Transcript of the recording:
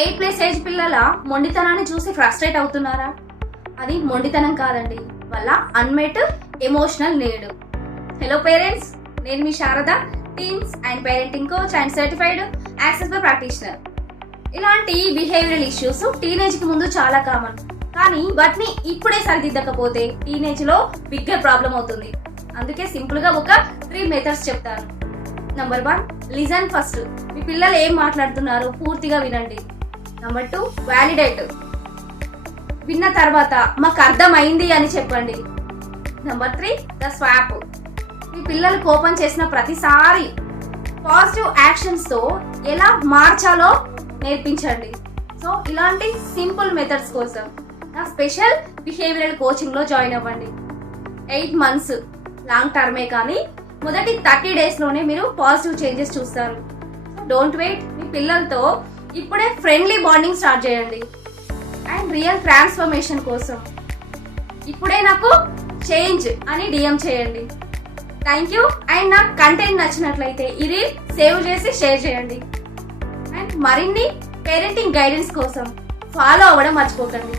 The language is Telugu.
8+ ఏజ్ పిల్లల మొండితనాన్ని చూసి ఫ్రస్ట్రేట్ అవుతున్నారా? అది మొండితనం కాదండి, వాళ్ళ unmet emotional need. Hello parents, నేను మీ Sharada, teens and parenting coach and certified access practitioner. ఇలాంటి బిహేవియరల్ ఇష్యూస్ టీనేజ్ కి ముందు చాలా కామన్, కానీ వాటిని ఇప్పుడే సరిదిద్దకపోతే టీనేజ్ లో బిగ్గర్ ప్రాబ్లం అవుతుంది. అందుకే సింపుల్ గా ఒక 3 మెథడ్స్ చెప్తాను. Number 1, listen first. మీ పిల్లలు ఏం మాట్లాడుతున్నారో పూర్తిగా వినండి. Number 2, validate. విన్న తర్వాత మాకు అర్థమైంది అని చెప్పండి. Number 3, the swap. మీ పిల్లలు కోపం చేసిన ప్రతిసారి పాజిటివ్ యాక్షన్స్ తో ఎలా మార్చాలో నేర్పించండి. సో ఇలాంటి సింపుల్ మెథడ్స్ కోసం నా స్పెషల్ బిహేవియరల్ కోచింగ్ లో జాయిన్ అవ్వండి. 8 months లాంగ్ టర్మే, కానీ మొదటి 30 days లోనే మీరు పాజిటివ్ చేంజెస్ చూస్తారు. సో డోంట్ వెయిట్, మీ పిల్లలతో ఇప్పుడే ఫ్రెండ్లీ బాండింగ్ స్టార్ట్ చేయండి. అండ్ రియల్ ట్రాన్స్ఫర్మేషన్ కోసం ఇప్పుడే నాకు చేంజ్ అని DM చేయండి. Thank you. అండ్ నా కంటెంట్ నచ్చినట్లయితే ఇది సేవ్ చేసి షేర్ చేయండి. అండ్ మరిన్ని పేరెంటింగ్ గైడెన్స్ కోసం ఫాలో అవ్వడం మర్చిపోకండి.